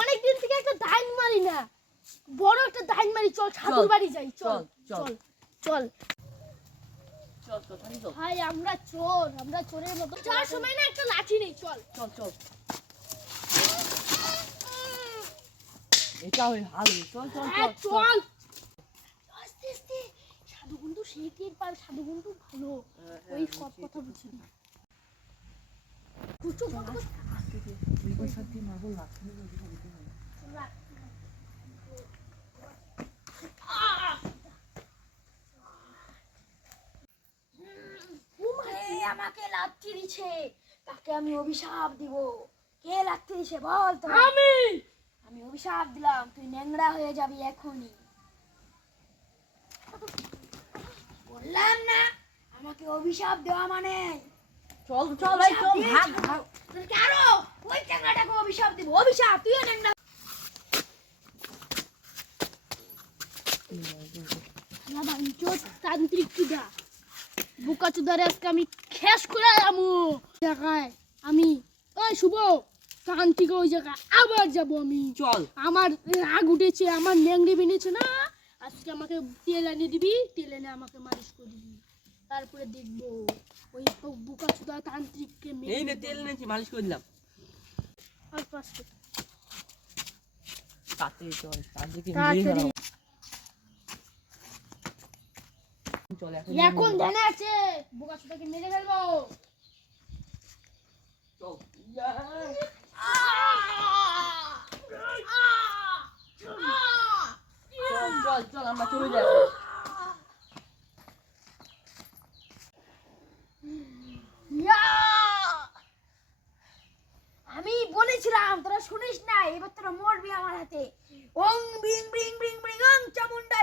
অনেকদিন থেকে একটা ধান মারি না, বড় একটা ধান মারি। চল ঠাকুর বাড়ি যাই। চল চল চল ভাই, আমরা চোর, আমরা চোরের মতো যাওয়ার সময় না একটা লাঠি নেই। চল চল চল, এটা ওই ভালো। চল চল চল আস্তে আস্তে। সাধু কিন্তু সেই টের পায়, সাধু কিন্তু ভালো, ওই সব কথা বুঝি না। আমাকে লাথি দিছে, তাকে আমি অভিশাপ দিব। কে লাথি দিছে বল? তো আমি অভিশাপ দিলাম, তুই ন্যাংরা হয়ে যাবি এখনই। বললাম না আমাকে অভিশাপ দেওয়া মানে। চল চল ভাই, চল ভাগ ভাগ। আরো ওই চ্যাংড়াটাকে অভিশাপ দিব। অভিশাপ, তুইও ন্যাংরা। তান্ত্রিক চুদা, বোকা চুদারে আজকে আমি শেষ করে যাবো জায়গায়। আমি ওই শুভ তান্ত্রিক ওই জায়গায় আবার যাব আমি। চল, আমার রাগ উঠেছে, আমার ন্যাংড়ি বেনেছে না। আজকে আমাকে তেল এনে দিবি, তেল এনে আমাকে মালিশ করে দিবি, তারপরে দেখবো ওই বোকা চুদা তান্ত্রিককে। এই নে তেল এনেছি, মালিশ করে দিলাম। আর পাঁচটা তাড়াতাড়ি চল, তাড়াতাড়ি চল। এখন ধ্যানে আছে, বোকা চুদাকে মেরে ফেলবো। চল চল চল, আমরা চলে যাই। আমি বলেছিলাম, তোরা শুনিস না, এবার তোরা মরবি আমার হাতে। ওং বিং বিং বিং বিং ওং চামুন্ডা